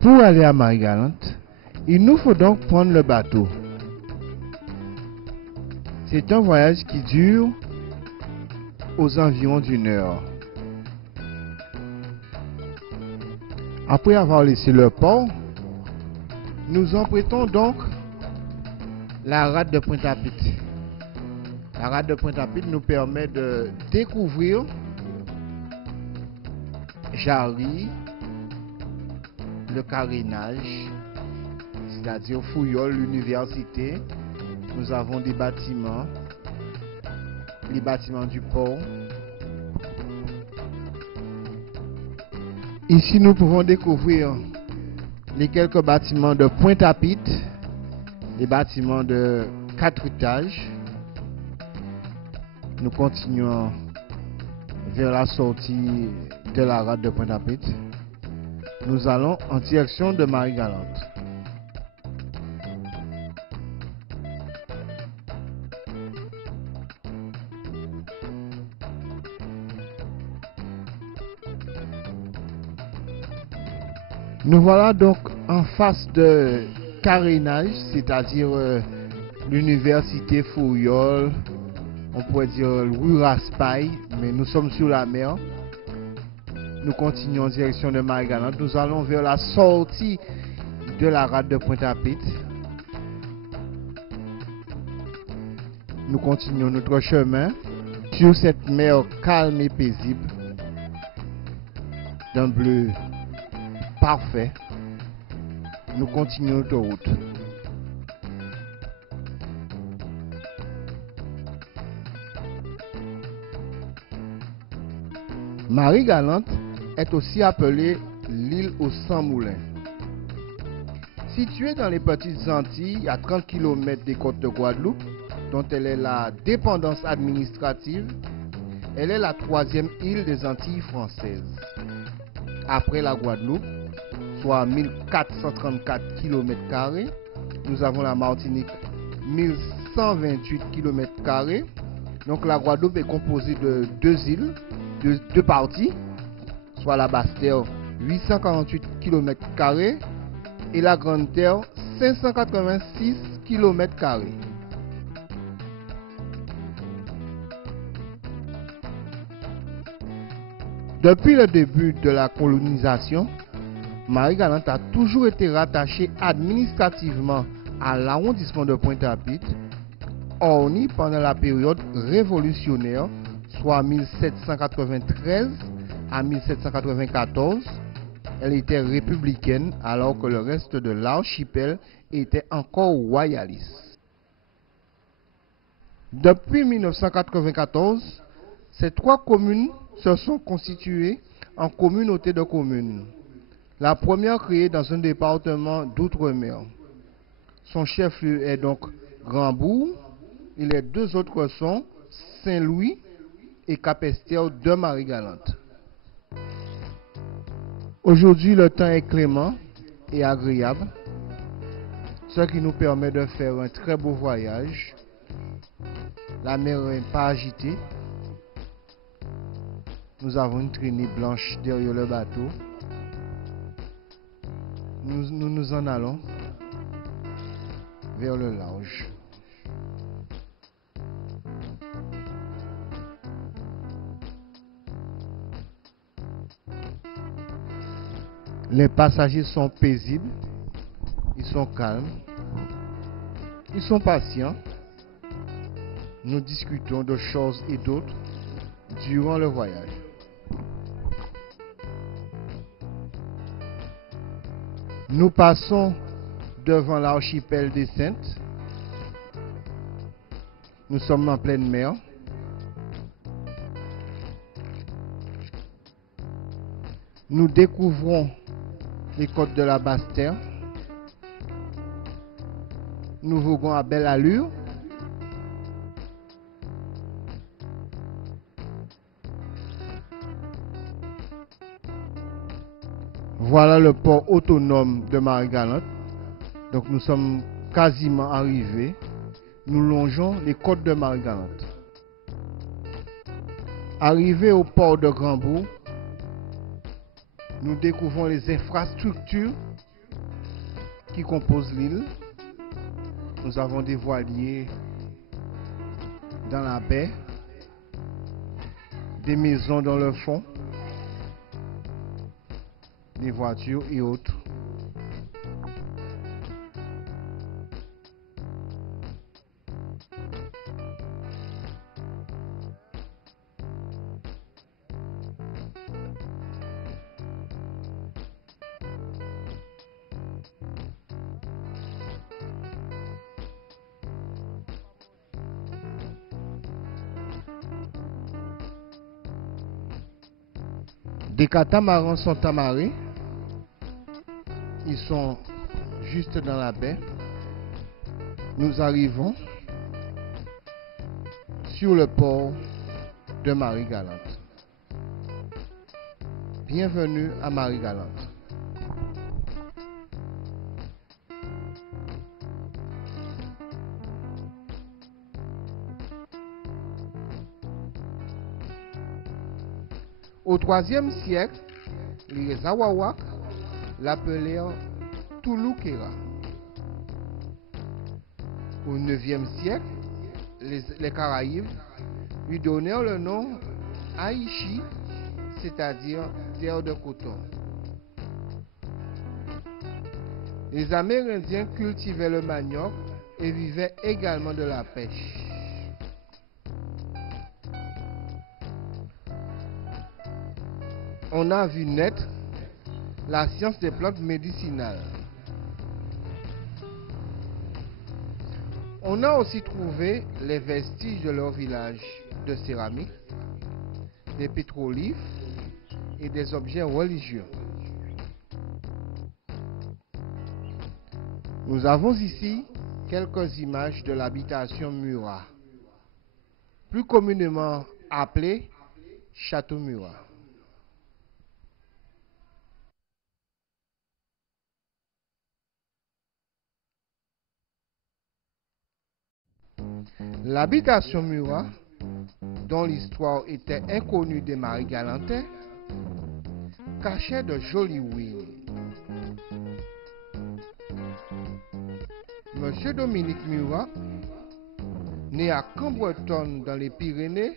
Pour aller à Marie-Galante, il nous faut donc prendre le bateau. C'est un voyage qui dure aux environs d'une heure. Après avoir laissé le port, nous empruntons donc la rade de Pointe-à-Pitre. La rade de Pointe-à-Pitre nous permet de découvrir Jarry, le carénage, c'est-à-dire Fouillol, l'université. Nous avons des bâtiments, les bâtiments du port. Ici, nous pouvons découvrir les quelques bâtiments de Pointe-à-Pitre, les bâtiments de 4 étages. Nous continuons vers la sortie de la rade de Pointe-à-Pitre. Nous allons en direction de Marie-Galante. Nous voilà donc en face de carénage, c'est-à-dire l'université Fouillol, on pourrait dire rue Raspail, mais nous sommes sur la mer. Nous continuons en direction de Marie-Galante. Nous allons vers la sortie de la rade de Pointe-à-Pitre. Nous continuons notre chemin sur cette mer calme et paisible, d'un bleu parfait. Nous continuons notre route. Marie-Galante est aussi appelée l'île aux 100 moulins. Située dans les Petites Antilles, à 30 km des côtes de Guadeloupe, dont elle est la dépendance administrative, elle est la 3e île des Antilles françaises. Après la Guadeloupe, soit 1434 km², nous avons la Martinique, 1128 km². Donc la Guadeloupe est composée de 2 îles, de 2 parties, soit la Basse-Terre, 848 km² et la Grande-Terre, 586 km². Depuis le début de la colonisation, Marie-Galante a toujours été rattachée administrativement à l'arrondissement de Pointe-à-Pitre, hormis pendant la période révolutionnaire, soit 1793 à 1794. Elle était républicaine alors que le reste de l'archipel était encore royaliste. Depuis 1994, ces 3 communes se sont constituées en communauté de communes. La première créée dans un département d'outre-mer. Son chef-lieu est donc Grand-Bourg et les 2 autres sont Saint-Louis et Cap-Esther de Marie-Galante. Aujourd'hui, le temps est clément et agréable, ce qui nous permet de faire un très beau voyage. La mer n'est pas agitée. Nous avons une traînée blanche derrière le bateau. Nous en allons vers le large. Les passagers sont paisibles, ils sont calmes, ils sont patients. Nous discutons de choses et d'autres durant le voyage. Nous passons devant l'archipel des Saintes. Nous sommes en pleine mer. Nous découvrons les côtes de la Basse-Terre. Nous voguons à belle allure. Voilà le port autonome de Marie-Galante. Donc nous sommes quasiment arrivés. Nous longeons les côtes de Marie-Galante. Arrivés au port de Grand-Bourg, nous découvrons les infrastructures qui composent l'île. Nous avons des voiliers dans la baie, des maisons dans le fond, des voitures et autres. Des catamarans sont amarrés. Ils sont juste dans la baie. Nous arrivons sur le port de Marie-Galante. Bienvenue à Marie-Galante. Au IIIe siècle, les Awawak l'appelèrent Touloukera. Au IXe siècle, les Caraïbes lui donnèrent le nom Haïchi, c'est-à-dire terre de coton. Les Amérindiens cultivaient le manioc et vivaient également de la pêche. On a vu naître la science des plantes médicinales. On a aussi trouvé les vestiges de leur village de céramique, des pétrolifes et des objets religieux. Nous avons ici quelques images de l'habitation Murat, plus communément appelée Château Murat. L'habitation Murat, dont l'histoire était inconnue des Marie-Galantais, cachait de jolies ruines. Monsieur Dominique Murat, né à Cambreton dans les Pyrénées,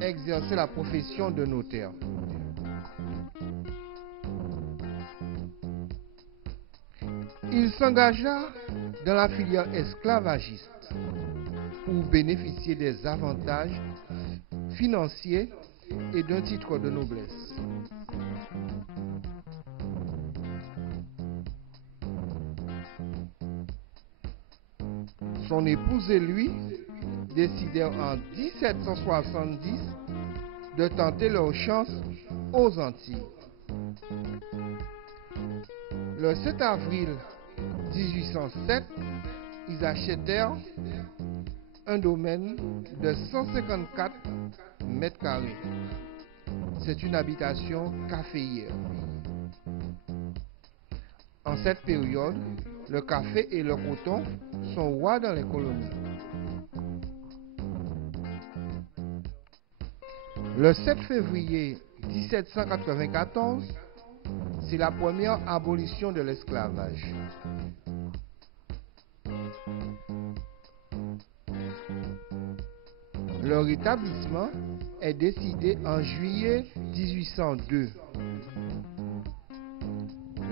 exerçait la profession de notaire. Il s'engagea dans la filière esclavagiste pour bénéficier des avantages financiers et d'un titre de noblesse. Son épouse et lui décidèrent en 1770 de tenter leur chance aux Antilles. Le 7 avril 1807, ils achetèrent un domaine de 154 mètres carrés. C'est une habitation caféière. En cette période, le café et le coton sont rois dans les colonies. Le 7 février 1794, c'est la première abolition de l'esclavage. Le rétablissement est décidé en juillet 1802.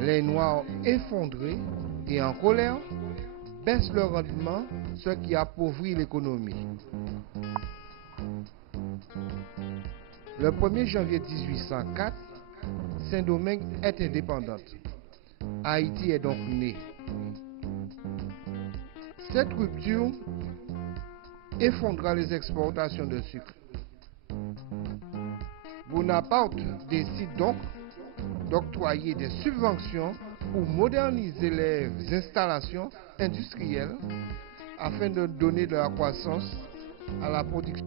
Les Noirs effondrés et en colère baissent leur rendement, ce qui appauvrit l'économie. Le 1er janvier 1804, Saint-Domingue est indépendante. Haïti est donc née. Cette rupture effondra les exportations de sucre. Bonaparte décide donc d'octroyer des subventions pour moderniser les installations industrielles afin de donner de la croissance à la production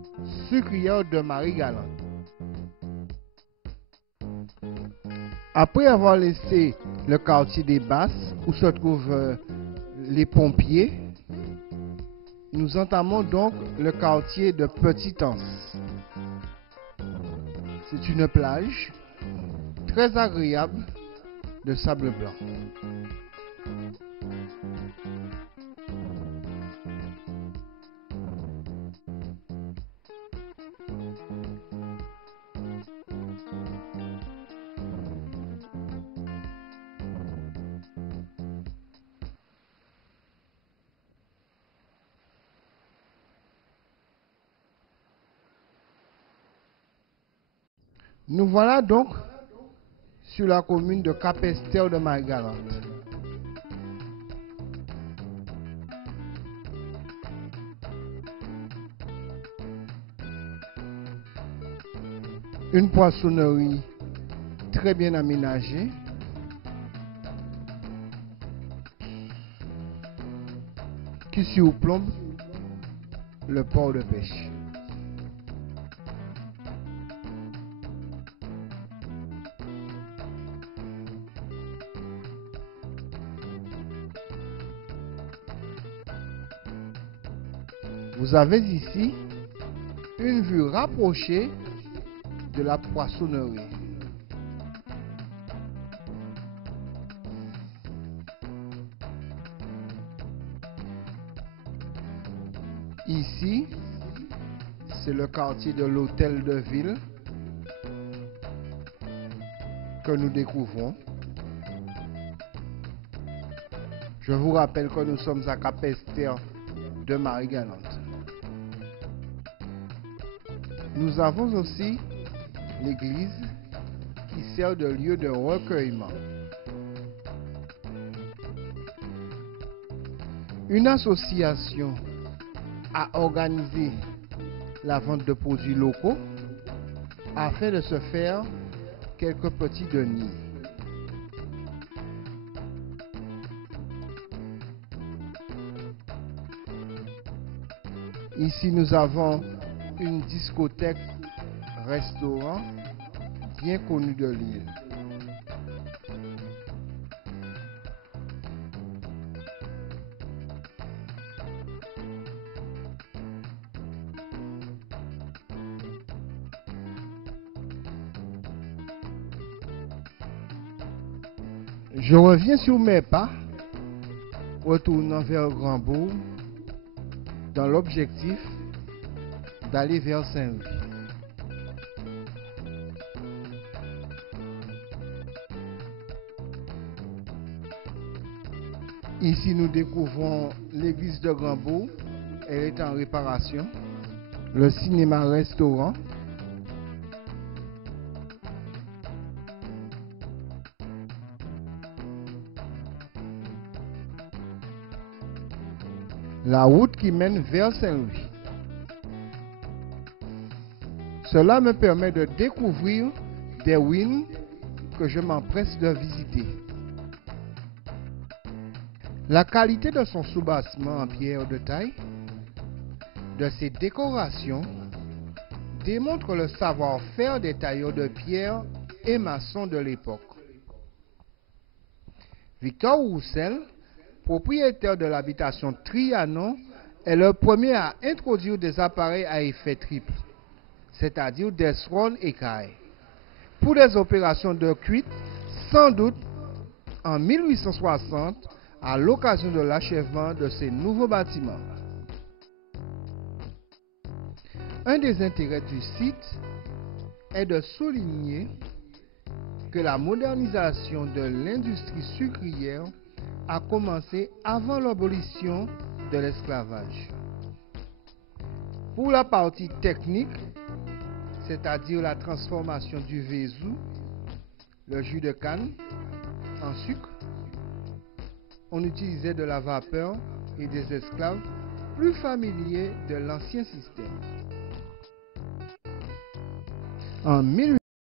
sucrière de Marie-Galante. Après avoir laissé le quartier des Basses, où se trouvent les pompiers, nous entamons donc le quartier de Petit-Anse. C'est une plage très agréable de sable blanc. Nous voilà donc sur la commune de Capesterre de Marie-Galante. Une poissonnerie très bien aménagée, qui surplombe le port de pêche. Vous avez ici une vue rapprochée de la poissonnerie. Ici, c'est le quartier de l'hôtel de ville que nous découvrons. Je vous rappelle que nous sommes à Capesterre de Marie-Galante. Nous avons aussi l'église qui sert de lieu de recueillement. Une association a organisé la vente de produits locaux afin de se faire quelques petits deniers. Ici, nous avons une discothèque restaurant bien connue de l'île. Je reviens sur mes pas, retournant vers Grandbourg, dans l'objectif d'aller vers Saint-Louis. Ici, nous découvrons l'église de Grandbourg. Elle est en réparation. Le cinéma-restaurant. La route qui mène vers Saint-Louis. Cela me permet de découvrir des ruines que je m'empresse de visiter. La qualité de son soubassement en pierre de taille, de ses décorations, démontre le savoir-faire des tailleurs de pierre et maçons de l'époque. Victor Roussel, propriétaire de l'habitation Trianon, est le premier à introduire des appareils à effet triple, c'est-à-dire des swan écailles, pour des opérations de cuite, sans doute en 1860, à l'occasion de l'achèvement de ces nouveaux bâtiments. Un des intérêts du site est de souligner que la modernisation de l'industrie sucrière a commencé avant l'abolition de l'esclavage. Pour la partie technique, c'est-à-dire la transformation du vésou, le jus de canne, en sucre, on utilisait de la vapeur et des esclaves plus familiers de l'ancien système. En